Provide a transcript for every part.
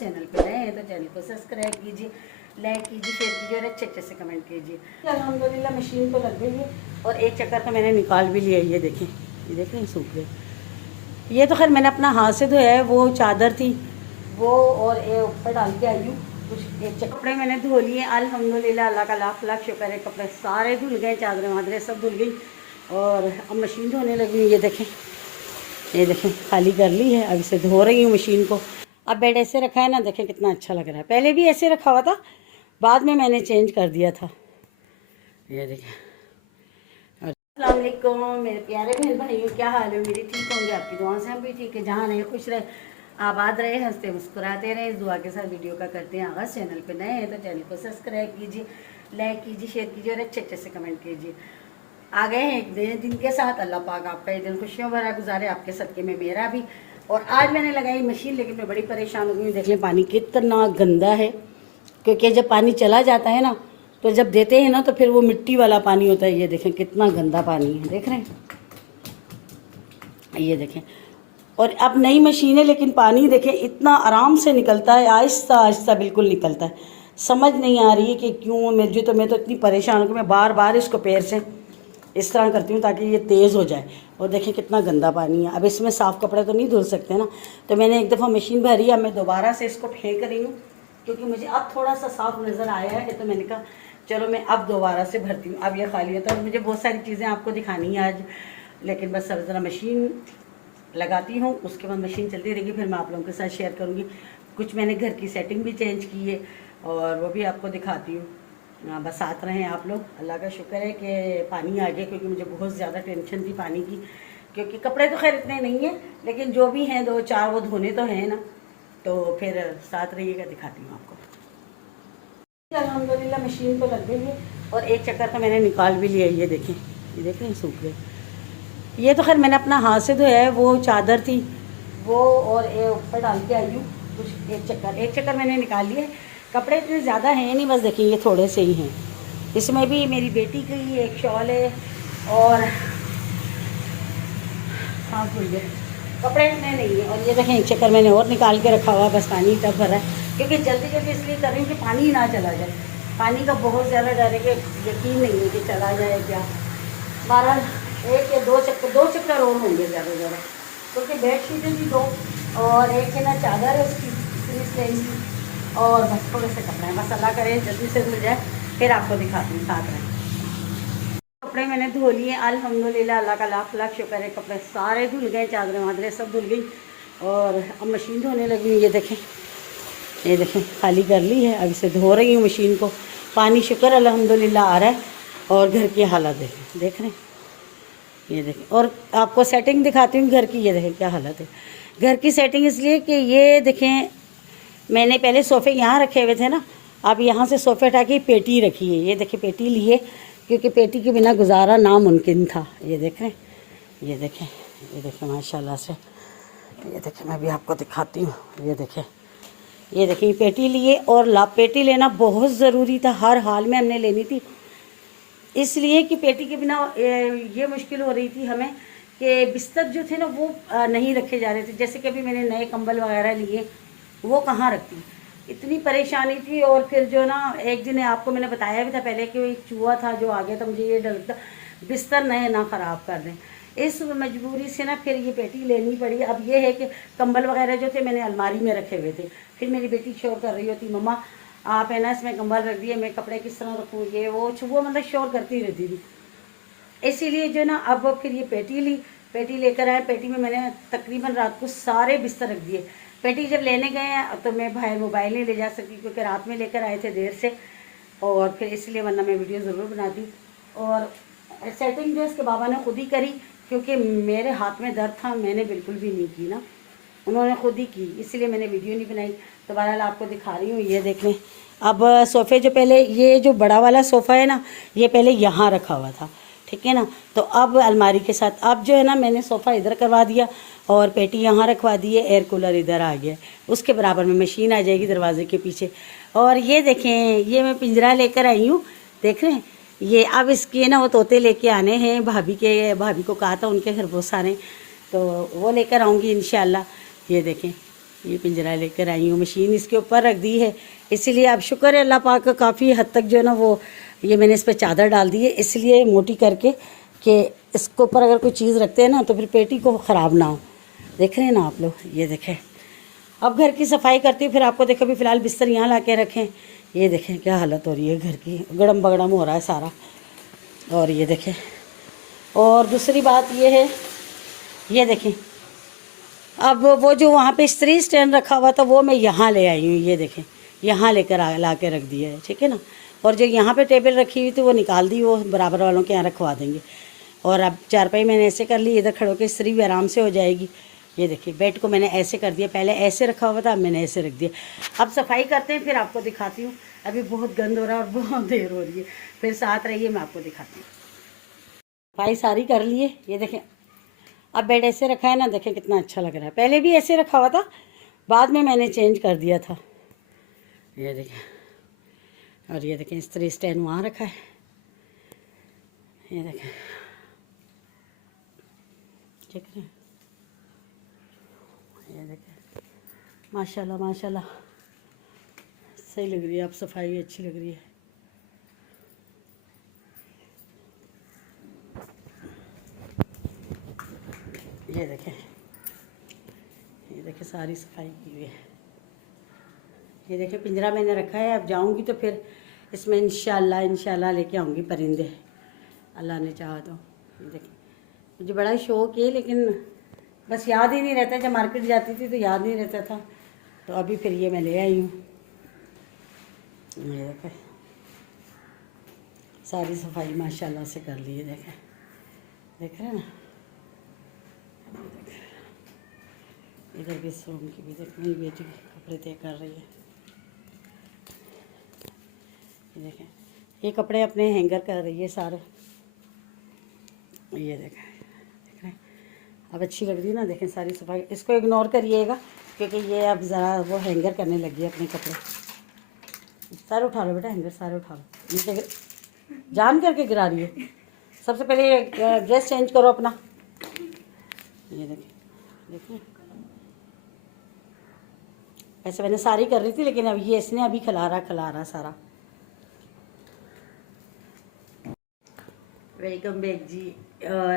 Channel पे नए हैं तो चैनल को सब्सक्राइब कीजिए, लाइक कीजिए, शेयर कीजिए और अच्छे से कमेंट कीजिए। अल्हम्दुलिल्लाह मशीन तो लग गई है और एक चक्कर तो मैंने निकाल भी लिया। ये देखें सूख गए। ये तो खैर मैंने अपना हाथ से धोया है, वो चादर थी वो और ये ऊपर डाल के आई हूँ। कुछ एक कपड़े मैंने धो लिए अल्हम्दुलिल्लाह, अल्लाह का लाख लाख शुक्र है। कपड़े सारे धुल गए, चादरें वादरें सब धुल गई और अब मशीन धोने लगी। ये देखें खाली कर ली है, अब इसे धो रही हूँ मशीन को। अब बेड ऐसे रखा है ना, देखें कितना अच्छा लग रहा है। पहले भी ऐसे रखा हुआ था, बाद में मैंने चेंज कर दिया था। ये देखें। अस्सलाम वालेकुम मेरे प्यारे बहन भाइयों, क्या हाल है? मेरी ठीक होंगे, आपकी दुआ से हम भी ठीक है। जहाँ रहे खुश रहे, आबाद रहे, हंसते मुस्कुराते रहे, इस दुआ के साथ वीडियो का करते हैं आगाज़। चैनल पे नए हैं तो चैनल को सब्सक्राइब कीजिए, लाइक कीजिए, शेयर कीजिए और अच्छे से कमेंट कीजिए। आ गए हैं एक दिन के साथ। अल्लाह पाक आपका ये दिन खुशियों भरा गुजारे, आपके सदके में मेरा भी। और आज मैंने लगाई मशीन, लेकिन मैं बड़ी परेशान हो गई। देख लें पानी कितना गंदा है, क्योंकि जब पानी चला जाता है ना तो जब देते हैं ना तो फिर वो मिट्टी वाला पानी होता है। ये देखें कितना गंदा पानी है, देख रहे हैं? ये देखें। और अब नई मशीन है लेकिन पानी देखें इतना आराम से निकलता है, आहिस्ता आहिस्ता बिल्कुल निकलता है। समझ नहीं आ रही है कि क्यों। मैं तो इतनी परेशान हूँ कि मैं बार बार इसको पैर से इस तरह करती हूँ ताकि ये तेज़ हो जाए। और देखें कितना गंदा पानी है। अब इसमें साफ़ कपड़े तो नहीं धुल सकते ना, तो मैंने एक दफ़ा मशीन भरी, अब मैं दोबारा से इसको फेंक रही हूँ क्योंकि मुझे अब थोड़ा सा साफ़ नज़र आया है। तो मैंने कहा चलो मैं अब दोबारा से भरती हूँ। अब ये खाली है तो मुझे बहुत सारी चीज़ें आपको दिखानी है आज, लेकिन बस अब ज़रा मशीन लगाती हूँ, उसके बाद मशीन चलती रहेगी, फिर मैं आप लोगों के साथ शेयर करूँगी। कुछ मैंने घर की सेटिंग भी चेंज की है और वो भी आपको दिखाती हूँ। बस साथ रहें आप लोग। अल्लाह का शुक्र है कि पानी आ गया, क्योंकि मुझे बहुत ज़्यादा टेंशन थी पानी की, क्योंकि कपड़े तो खैर इतने नहीं हैं लेकिन जो भी हैं दो चार वो धोने तो हैं ना। तो फिर साथ रहिएगा, दिखाती हूँ आपको। अल्हम्दुलिल्लाह मशीन तो लग गई है और एक चक्कर तो मैंने निकाल भी लिया। ये देखें सूख गए। ये तो खैर मैंने अपना हाथ से धोया है, वो चादर थी वो और ये ऊपर डाल के आई हूँ। कुछ एक चक्कर मैंने निकाल लिया है। कपड़े इतने ज़्यादा हैं नहीं, बस देखिए ये थोड़े से ही हैं। इसमें भी मेरी बेटी की एक शॉल है और हाँ भूल गए, कपड़े इतने नहीं है। और ये देखें एक चक्कर मैंने और निकाल के रखा हुआ, बस पानी टब भरा है, क्योंकि जल्दी जल्दी इसलिए कर रही हूँ कि पानी ही ना चला जाए। पानी का बहुत ज़्यादा डर है कि यकीन नहीं है कि चला जाए क्या। 12 एक या दो चक्कर और होंगे ज़्यादा ज़्यादा, क्योंकि बेड शीटें भी दो और एक है ना चादर है उसकी की और बस थोड़े से कपड़े हैं। बस अल्लाह करे जल्दी से धुल जाए, फिर आपको दिखाती हूँ, साथ रहें। कपड़े मैंने धो लिए अल्हम्दुलिल्लाह, अल्लाह का लाख लाख शुक्र है। कपड़े सारे धुल गए, चादरें वादरें सब धुल गई और अब मशीन धोने लगी। ये देखें खाली कर ली है, अब इसे धो रही हूँ मशीन को। पानी शुक्र अल्हम्दुलिल्लाह आ रहा है और घर की हालत देख रहे हैं। ये देखें और आपको सेटिंग दिखाती हूँ घर की। ये देखें क्या हालत है घर की सेटिंग, इसलिए कि ये देखें मैंने पहले सोफ़े यहाँ रखे हुए थे ना, अब यहाँ से सोफ़े हटा के पेटी रखी है। ये देखिए पेटी ली है, क्योंकि पेटी के बिना गुजारा नामुमकिन था। ये देख रहे हैं, ये देखें माशाल्लाह से। ये देखें मैं भी आपको दिखाती हूँ। ये देखें पेटी लिए और पेटी लेना बहुत ज़रूरी था, हर हाल में हमने लेनी थी, इसलिए कि पेटी के बिना ये मुश्किल हो रही थी हमें कि बिस्तर जो थे ना वो नहीं रखे जा रहे थे। जैसे कि अभी मैंने नए कंबल वगैरह लिए, वो कहाँ रखती, इतनी परेशानी थी। और फिर जो ना एक दिन आपको मैंने बताया भी था पहले कि एक चूहा था जो आ गया था, मुझे ये डर था बिस्तर नए ना ख़राब कर दें। इस मजबूरी से ना फिर ये पेटी लेनी पड़ी। अब ये है कि कंबल वगैरह जो थे मैंने अलमारी में रखे हुए थे, फिर मेरी बेटी शोर कर रही होती, मम्मा आप है ना इसमें कंबल रख दिए, मैं कपड़े किस तरह रखूँ, ये वो छुआ मतलब शोर करती रहती थी। इसीलिए जो ना अब फिर ये पेटी लेकर आए। पेटी में मैंने तकरीबन रात को सारे बिस्तर रख दिए। पेटी जब लेने गए तो मैं भाई मोबाइल नहीं ले जा सकी, क्योंकि रात में लेकर आए थे देर से, और फिर इसलिए वरना मैं वीडियो ज़रूर बनाती। और सेटिंग जो इसके बाबा ने खुद ही करी, क्योंकि मेरे हाथ में दर्द था, मैंने बिल्कुल भी नहीं की ना, उन्होंने खुद ही की, इसलिए मैंने वीडियो नहीं बनाई। तो बहरहाल आपको दिखा रही हूँ। ये देख लें। अब सोफ़े जो पहले ये जो बड़ा वाला सोफ़ा है ना, ये पहले यहाँ रखा हुआ था, ठीक है ना। तो अब अलमारी के साथ अब जो है ना मैंने सोफ़ा इधर करवा दिया और पेटी यहाँ रखवा दी है, एयर कूलर इधर आ गया, उसके बराबर में मशीन आ जाएगी दरवाजे के पीछे। और ये देखें ये मैं पिंजरा लेकर आई हूँ, देख रहे हैं। ये अब इसके ना वो तोते लेके आने हैं, भाभी को कहा था उनके खरगोश आने, तो वो लेकर आऊँगी इंशाल्लाह। ये देखें ये पिंजरा लेकर आई हूँ, मशीन इसके ऊपर रख दी है, इसीलिए अब शुक्र है अल्लाह पाक का, काफ़ी हद तक जो है ना वो ये मैंने इस पर चादर डाल दी है, इसलिए मोटी करके कि इसके ऊपर अगर कोई चीज़ रखते हैं ना तो फिर पेटी को ख़राब ना हो। देख रहे हैं ना आप लोग, ये देखें। अब घर की सफाई करती हूँ, फिर आपको देखो अभी फ़िलहाल बिस्तर यहाँ ला के रखें। ये देखें क्या हालत हो रही है घर की, गड़म बगड़म हो रहा है सारा। और ये देखें, और दूसरी बात ये है, ये देखें, अब वो जो वहाँ पे इस्त्री स्टैंड रखा हुआ था वो मैं यहाँ ले आई हूँ। ये देखें, यहाँ लेकर ला के रख दिया है, ठीक है ना। और जो यहाँ पे टेबल रखी हुई थी वो निकाल दी, वो बराबर वालों के यहाँ रखवा देंगे। और अब चारपाई मैंने ऐसे कर ली, इधर खड़ो के इस्त्री भी आराम से हो जाएगी। ये देखिए बेड को मैंने ऐसे कर दिया, पहले ऐसे रखा हुआ था, अब मैंने ऐसे रख दिया। अब सफाई करते हैं, फिर आपको दिखाती हूँ। अभी बहुत गंद हो रहा है और बहुत देर हो रही है, फिर साथ रहिए, मैं आपको दिखाती हूँ। सफाई सारी कर ली है, ये देखें। अब बेड ऐसे रखा है ना, देखें कितना अच्छा लग रहा है। पहले भी ऐसे रखा हुआ था, बाद में मैंने चेंज कर दिया था। ये देखें, और ये देखें इस्त्री स्टैंड वहाँ रखा है। ये देखें, देख रहे हैं, ये देखें, माशाल्लाह माशाल्लाह सही लग रही है। अब सफाई अच्छी लग रही है। ये देखें, ये देखें सारी सफाई की हुई है। ये देखें पिंजरा मैंने रखा है, अब जाऊंगी तो फिर इसमें इंशाल्लाह लेके आऊँगी परिंदे, अल्लाह ने चाहा तो। ये देखें, मुझे बड़ा शौक़ है, लेकिन बस याद ही नहीं रहता। जब मार्केट जाती थी तो याद नहीं रहता था, तो अभी फिर ये मैं ले आई हूँ। ये देखें सारी सफाई माशाल्लाह से कर ली है। देखें, देख रहे हैं ना। इधर भी इस रूम की भी देख, मेरी बेटी कपड़े तय कर रही है। ये देखें, ये कपड़े अपने हैंगर कर रही है सारे। ये देखें, देख रहे हैं, अब अच्छी लग रही है ना। देखें सारी सफाई, इसको इग्नोर करिएगा क्योंकि ये अब ज़रा वो हैंगर करने लगी है अपने कपड़े। सारे उठा लो बेटा, हैंगर सारे उठा लो, नीचे जान करके गिरा रही है। सबसे पहले ड्रेस चेंज करो अपना। ये देखें, देखें ऐसे मैंने सारी कर रही थी, लेकिन अब ये इसने अभी खिला रहा सारा। वेलकम बैक जी। और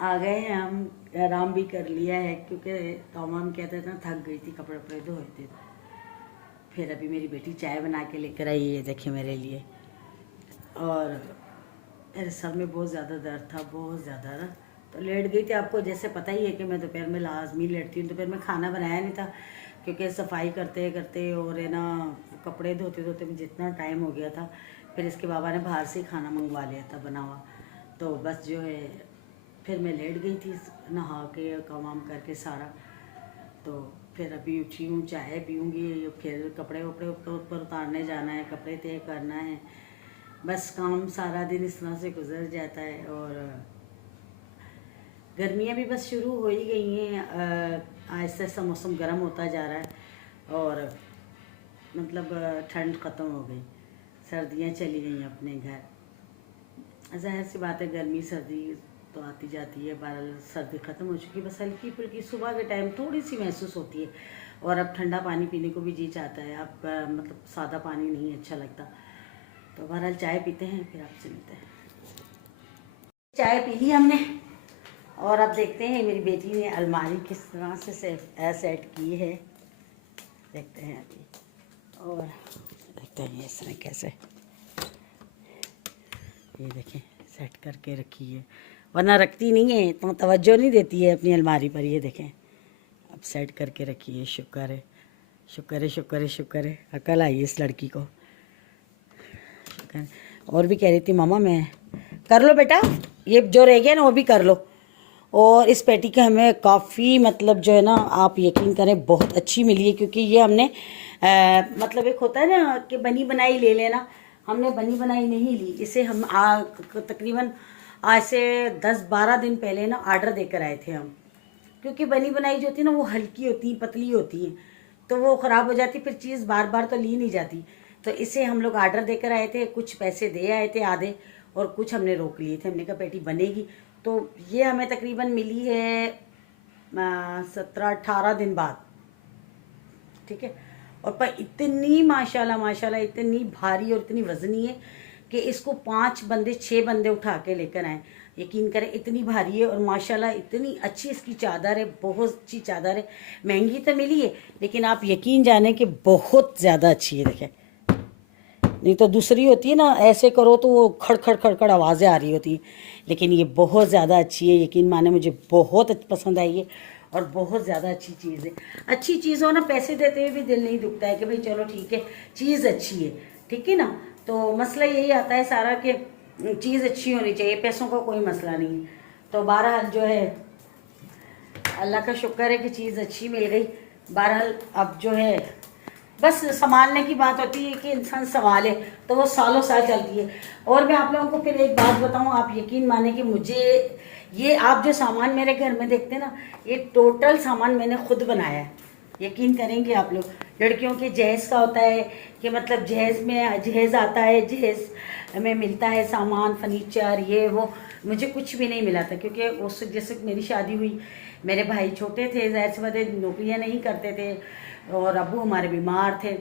आ गए हैं हम, आराम भी कर लिया है क्योंकि तमाम कहते थे ना थक गई थी, कपड़े वपड़े धोए थे। फिर अभी मेरी बेटी चाय बना के लेकर आई है, देखिए मेरे लिए। और मेरे सर में बहुत ज़्यादा दर्द था, बहुत ज़्यादा ना, तो लेट गई थी। आपको जैसे पता ही है कि मैं दोपहर में लाजमी लेटती हूँ। दोपहर में खाना बनाया नहीं था क्योंकि सफाई करते करते और है ना कपड़े धोते धोते में जितना टाइम हो गया था। फिर इसके बाबा ने बाहर से खाना मंगवा लिया था बना हुआ, तो बस जो है फिर मैं लेट गई थी नहा के काम करके सारा। तो फिर अभी उठी हूँ, चाय पीऊँगी, फिर कपड़े वपड़े ऊपर उतारने जाना है, कपड़े तय करना है। बस काम सारा दिन इस तरह से गुजर जाता है। और गर्मियाँ भी बस शुरू हो ही गई हैं, आहिस्ता आहिस्ता मौसम गर्म होता जा रहा है और मतलब ठंड ख़त्म हो गई, सर्दियाँ चली गई अपने घर। ज़ाहिर सी बात है गर्मी सर्दी तो आती जाती है, बहरहाल सर्दी ख़त्म हो चुकी है, बस हल्की फुल्की सुबह के टाइम थोड़ी सी महसूस होती है। और अब ठंडा पानी पीने को भी जी चाहता है, अब मतलब सादा पानी नहीं अच्छा लगता। तो बहरहाल चाय पीते हैं, फिर आपसे मिलते हैं। चाय पी ली हमने और अब देखते हैं मेरी बेटी ने अलमारी किस तरह से सेट की है, देखते हैं अभी। और देखते हैं इस तरह कैसे, ये देखें सेट करके रखी है, वरना रखती नहीं है तो तवज्जो नहीं देती है अपनी अलमारी पर। ये देखें अब सेट करके रखी है, शुक्र है शुक्र है शुक्र है शुक्र है, अकल आई इस लड़की को, शुक्र है। और भी कह रही थी मामा मैं कर लो बेटा, ये जो रह गया ना वो भी कर लो। और इस पेटी के हमें काफ़ी मतलब जो है ना, आप यकीन करें बहुत अच्छी मिली है, क्योंकि ये हमने मतलब एक होता है ना कि बनी बनाई ले लेना, हमने बनी बनाई नहीं ली। इसे हम तकरीबन आज से 10-12 दिन पहले ना आर्डर देकर आए थे हम, क्योंकि बनी बनाई जो होती है ना वो हल्की होती है, पतली होती है, तो वो ख़राब हो जाती, फिर चीज़ बार बार तो ली नहीं जाती। तो इसे हम लोग आर्डर देकर आए थे, कुछ पैसे दे आए थे आधे, और कुछ हमने रोक लिए थे। हमने कहा पेटी बनेगी, तो ये हमें तकरीबन मिली है 17-18 दिन बाद, ठीक है। और पर इतनी माशाल्लाह माशाल्लाह इतनी भारी और इतनी वज़नी है कि इसको 5 बंदे 6 बंदे उठा के लेकर आए। यकीन करें इतनी भारी है और माशाल्लाह इतनी अच्छी इसकी चादर है, बहुत अच्छी चादर है। महंगी तो मिली है लेकिन आप यकीन जाने कि बहुत ज़्यादा अच्छी है। देखें, नहीं तो दूसरी होती है ना, ऐसे करो तो वो खड़ खड़ खड़ खड़ आवाज़ें आ रही होती हैं, लेकिन ये बहुत ज़्यादा अच्छी है। यकीन माने मुझे बहुत पसंद आई है और बहुत ज़्यादा अच्छी चीज़ है। अच्छी चीज़ हो ना, पैसे देते हुए भी दिल नहीं दुखता है कि भाई चलो ठीक है चीज़ अच्छी है, ठीक है ना। तो मसला यही आता है सारा कि चीज़ अच्छी होनी चाहिए, पैसों का कोई मसला नहीं है। तो बहरहाल जो है अल्लाह का शुक्र है कि चीज़ अच्छी मिल गई। बहरहाल अब जो है बस संभालने की बात होती है कि इंसान संभाले तो वो सालों साल चलती है। और मैं आप लोगों को फिर एक बात बताऊं, आप यकीन माने कि मुझे ये आप जो सामान मेरे घर में देखते हैं ना, ये टोटल सामान मैंने खुद बनाया है। यकीन करेंगे आप लोग, लड़कियों के जहेज़ का होता है कि मतलब जहेज़ आता है, जहेज़ में मिलता है सामान फर्नीचर ये वो, मुझे कुछ भी नहीं मिला था क्योंकि उस जैसे मेरी शादी हुई, मेरे भाई छोटे थे, ज़ाहिर सी बात है नौकरियाँ नहीं करते थे और अब्बू हमारे बीमार थे,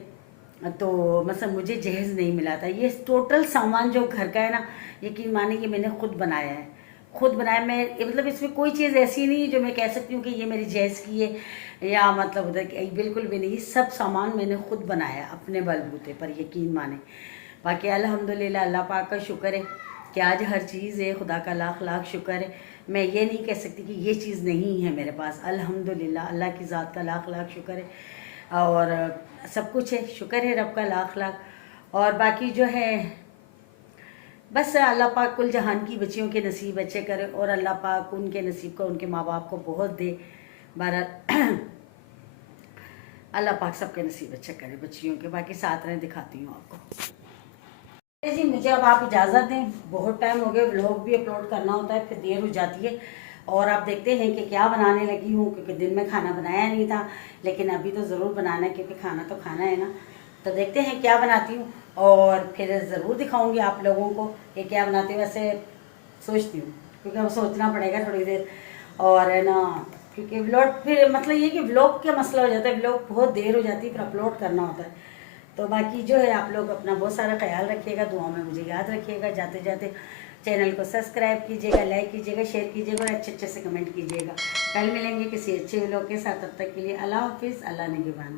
तो मतलब मुझे जहेज़ नहीं मिला था। ये टोटल सामान जो घर का है ना, यकीन माने कि मैंने खुद बनाया है, खुद बनाया। मैं मतलब इसमें कोई चीज़ ऐसी नहीं है जो मैं कह सकती हूँ कि ये मेरी जहेज़ की है या मतलब उधर की, बिल्कुल भी नहीं। सब सामान मैंने खुद बनाया अपने बलबूते पर, यकीन माने। बाकी अल्हम्दुलिल्लाह अल्लाह पाक का शुक्र है कि आज हर चीज़ है, खुदा का लाख लाख शुक्र है। मैं ये नहीं कह सकती कि ये चीज़ नहीं है मेरे पास, अल्हम्दुलिल्लाह अल्लाह की ज़ात का लाख लाख शुक्र है और सब कुछ है, शुक्र है रब का लाख लाख। और बाकी जो है बस अल्लाह पाक कुल जहान की बच्चियों के नसीब अच्छे करे और अल्लाह पाक उनके नसीब को उनके माँ बाप को बहुत दे। बहरहाल अल्लाह पाक सबके नसीब अच्छे करे बच्चियों के। बाकी साथ रहें, दिखाती हूँ आपको जी। मुझे अब आप इजाज़त दें, बहुत टाइम हो गया, व्लॉग भी अपलोड करना होता है फिर देर हो जाती है। और आप देखते हैं कि क्या बनाने लगी हूँ, क्योंकि दिन में खाना बनाया नहीं था लेकिन अभी तो ज़रूर बनाना है क्योंकि खाना तो खाना है ना। तो देखते हैं क्या बनाती हूँ और फिर ज़रूर दिखाऊंगी आप लोगों को कि क्या बनाती हूँ। वैसे सोचती हूँ क्योंकि अब सोचना पड़ेगा थोड़ी देर, और है ना, क्योंकि व्लॉग फिर मतलब ये कि व्लॉग का मसला हो जाता है, व्लॉग बहुत देर हो जाती है फिर अपलोड करना होता है। तो बाकी जो है आप लोग अपना बहुत सारा ख्याल रखिएगा, दुआ में मुझे याद रखिएगा। जाते जाते चैनल को सब्सक्राइब कीजिएगा, लाइक कीजिएगा, शेयर कीजिएगा और अच्छे अच्छे से कमेंट कीजिएगा। कल मिलेंगे किसी अच्छे व्लॉग के साथ, तब तक के लिए अल्लाह हाफिज़, अल्लाह निगहबान।